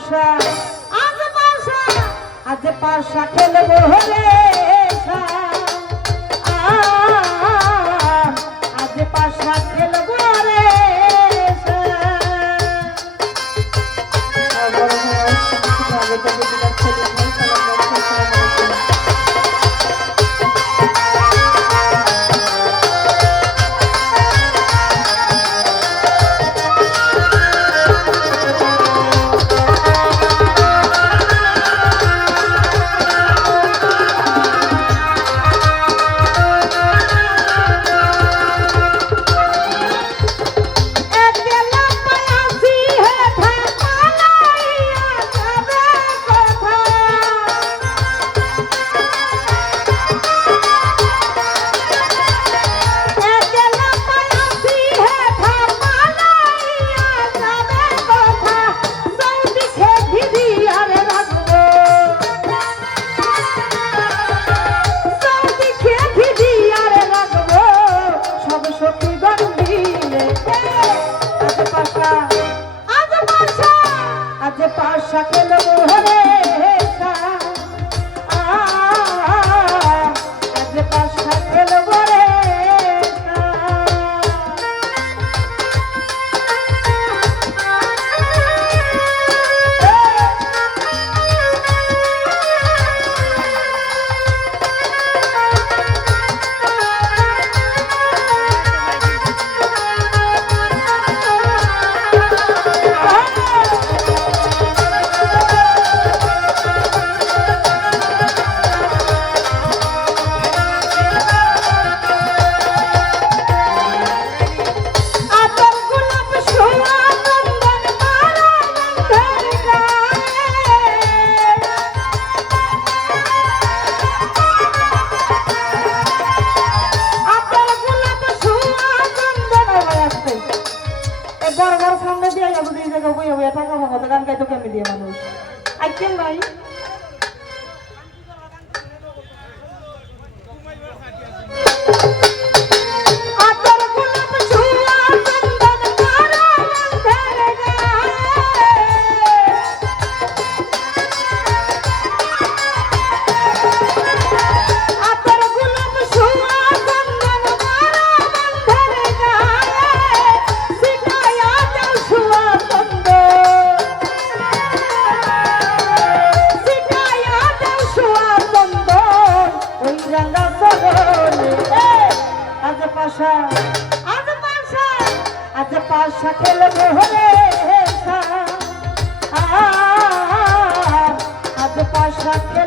পাশা আজ পাশা আজ পাশা খেলব হলে। আজ পাশা খেলো মোহরে আজ পাশা খেলো হয়ে হয়ে টাকা ভাঙা তো গান গাইতো কেমনি দিয়ে মানুষ আইকেন ভাই Thank you.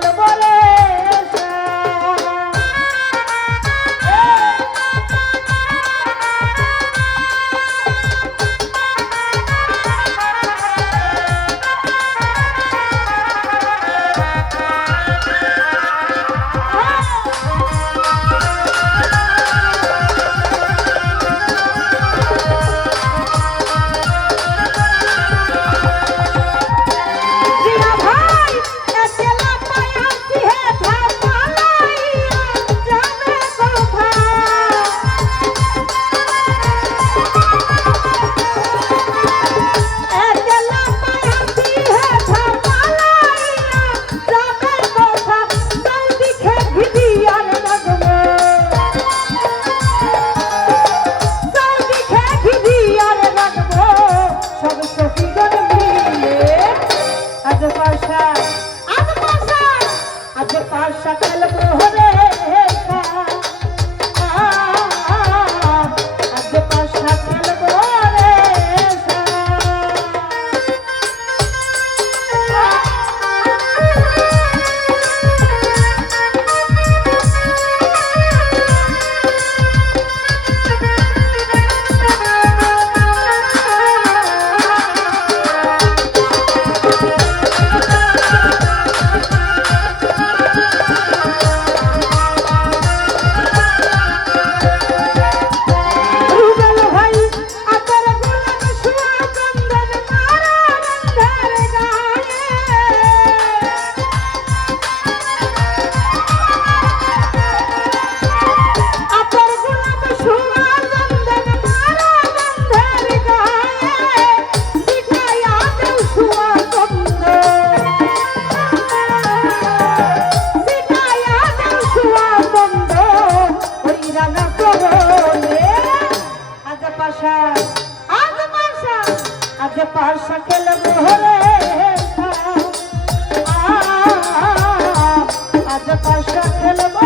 পাশা আজ পাশা আজ পাশা খেলে মোহরে আজ পাশা খেলে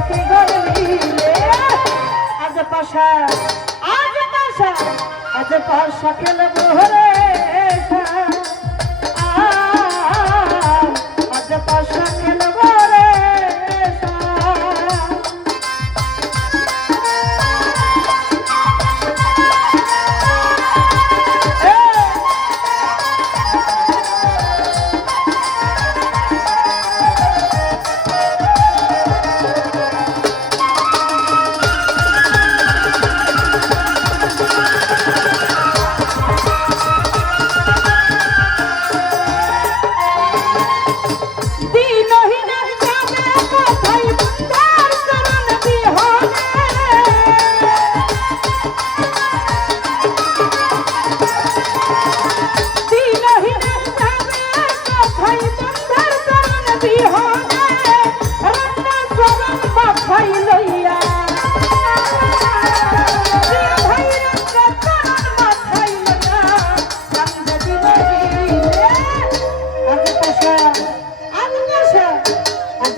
সখী ঘরে দিলে আজ পাশা আজ পাশা আজ পাশা খেলব হরে আজ পাশা খেলব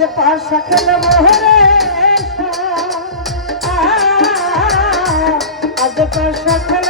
যে পাশা খেলে মোহরে আজ পাশা